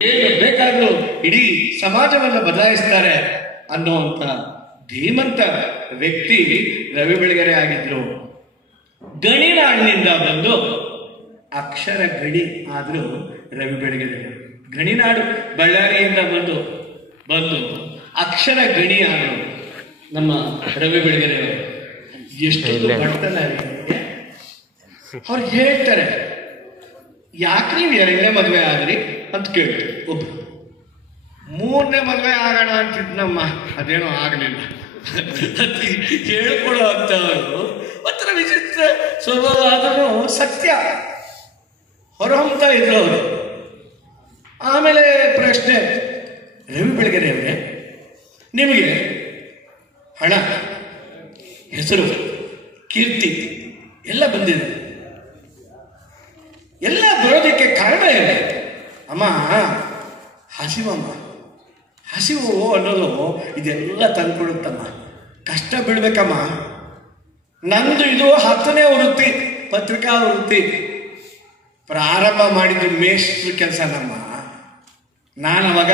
ಏನು ಬೇಕಾದ್ರೂ ಇಡೀ ಸಮಾಜವನ್ನು ಬದಲಾಯಿಸ್ತಾರೆ ಅನ್ನುವಂತ ಧೀಮಂತ ವ್ಯಕ್ತಿ ರವಿ ಬೆಳಗೆರೆ ಆಗಿದ್ರು. ಗಣಿನಾಡಿನಿಂದ ಬಂದು ಅಕ್ಷರ ಗಣಿ ಆದ್ರೂ ರವಿ ಬೆಳಗೆರೆ. ಗಣಿನಾಡು ಬಳ್ಳಾರಿಯಿಂದ ಬಂದು ಅಕ್ಷರ ಗಣಿ ಆದ್ರು ನಮ್ಮ ರವಿ ಬೆಳಗೆರೆ. ಎಷ್ಟು ಬಡತನ ಅವ್ರು ಹೇಳ್ತಾರೆ, ಯಾಕೆ ನೀವು ಎರಡನೇ ಮದುವೆ ಆದ್ರಿ ಅಂತ ಕೇಳ್ತಾರೆ. ಒಬ್ಬ ಮೂರನೇ ಮದುವೆ ಆಗೋಣ ಅಂತಿದ್ನಮ್ಮ, ಅದೇನೋ ಆಗಲಿಲ್ಲ ಹೇಳ್ಕೊಡೋ ಅಂತವರು ಒಂಥರ ವಿಚಿತ್ರ ಸ್ವಭಾವ ಆದರೂ ಸತ್ಯ ಹೊರಹೊಮ್ತಾ ಇದ್ರು ಅವರು. ಆಮೇಲೆ ಪ್ರಶ್ನೆ, ರವಿ ಬೆಳಗೆರೆ ಅವರೇ, ನಿಮಗೆ ಹಣ, ಹೆಸರು, ಕೀರ್ತಿ ಎಲ್ಲ ಬಂದಿದೆ, ಎಲ್ಲ ಬರೋದಕ್ಕೆ ಕಾರಣ ಇದೆ. ಅಮ್ಮ ಹಸಿವಮ್ಮ, ಹಸಿವು ಅನ್ನೋದು ಇದೆಲ್ಲ ತಂದ್ಕೊಡುತ್ತಮ್ಮ. ಕಷ್ಟ ಬಿಡ್ಬೇಕಮ್ಮ. ನಂದು ಇದು 10ನೇ ವೃತ್ತಿ, ಪತ್ರಿಕಾ ವೃತ್ತಿ. ಪ್ರಾರಂಭ ಮಾಡಿದ್ದು ಮೇಷ್ಟ್ರ ಕೆಲಸ ನಮ್ಮ. ನಾನು ಅವಾಗ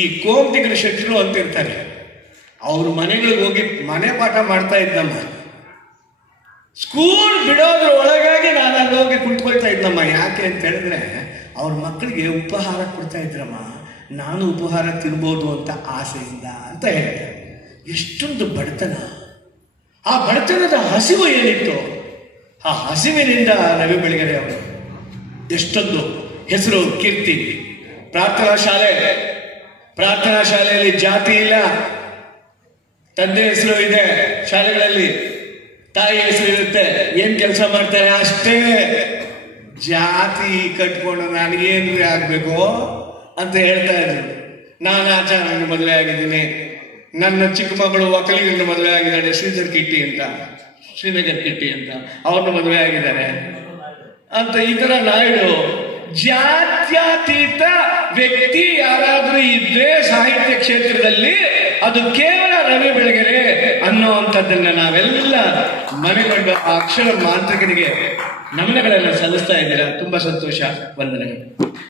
ಈ ಕೋಮತಿಗರ ಶೆಟ್ಟರು ಅಂತಿರ್ತಾರೆ, ಅವ್ರ ಮನೆಗಳಿಗೆ ಹೋಗಿ ಮನೆ ಪಾಠ ಮಾಡ್ತಾ ಇದ್ದಮ್ಮ. ಸ್ಕೂಲ್ ಬಿಡೋದ್ರ ಒಳಗಾಗಿ ನಾನು ಅಲ್ಲಿ ಹೋಗಿ ಕುಳಿತುಕೊಳ್ತಾ ಇದ್ನಮ್ಮ. ಯಾಕೆ ಅಂತ ಹೇಳಿದ್ರೆ ಅವ್ರ ಮಕ್ಕಳಿಗೆ ಉಪಹಾರ ಕೊಡ್ತಾ ಇದ್ರಮ್ಮ. ನಾನು ಉಪಹಾರ ತಿನ್ಬೋದು ಅಂತ ಆಸೆಯಿಂದ ಅಂತ ಹೇಳ್ತಾರೆ. ಎಷ್ಟೊಂದು ಬಡತನ, ಆ ಬಡತನದ ಹಸಿವು ಏನಿತ್ತು, ಆ ಹಸಿವಿನಿಂದ ರವಿ ಬೆಳಗೆರೆ ಅವರು ಎಷ್ಟೊಂದು ಹೆಸರು, ಕೀರ್ತಿ. ಪ್ರಾರ್ಥನಾ ಶಾಲೆಯಲ್ಲಿ ಜಾತಿ ಇಲ್ಲ, ತಂದೆ ಹೆಸರು ಇದೆ, ಶಾಲೆಗಳಲ್ಲಿ ತಾಯಿ ಹೆಸರು ಇರುತ್ತೆ, ಏನ್ ಕೆಲಸ ಮಾಡ್ತಾರೆ ಅಷ್ಟೇ. ಜಾತಿ ಕಟ್ಕೊಂಡು ನನಗೇನ್ರಿ ಆಗ್ಬೇಕು ಅಂತ ಹೇಳ್ತಾ ಇದ್ರು. ನಾನು ಆಚಾರ್ಯನ ಮದುವೆ ಆಗಿದ್ದೀನಿ, ನನ್ನ ಚಿಕ್ಕ ಮಗಳು ಒಕ್ಕಲಿಗರನ್ನ ಮದುವೆ ಆಗಿದ್ದಾಳೆ, ಶ್ರೀನಗರ್ ಕಿಟ್ಟಿ ಅಂತ ಅವ್ರನ್ನ ಮದುವೆ ಆಗಿದ್ದಾರೆ ಅಂತ. ಈ ತರ ನಾಯ್ಡು ಜಾತ್ಯತೀತ ವ್ಯಕ್ತಿ ಯಾರಾದ್ರೂ ಇದ್ರೆ ಸಾಹಿತ್ಯ ಕ್ಷೇತ್ರದಲ್ಲಿ ಅದು ಕೇವಲ ರವಿ ಬೆಳಗೆರೆ ಅನ್ನುವಂಥದ್ದನ್ನ ನಾವೆಲ್ಲ ಮನೆಗೊಂಡು ಆ ಅಕ್ಷರ ಮಾಂತ್ರಿಕನಿಗೆ ನಮನಗಳೆಲ್ಲ ಸಲ್ಲಿಸ್ತಾ ಇದ್ದೀರಾ. ತುಂಬಾ ಸಂತೋಷ. ವಂದನೆಗಳು.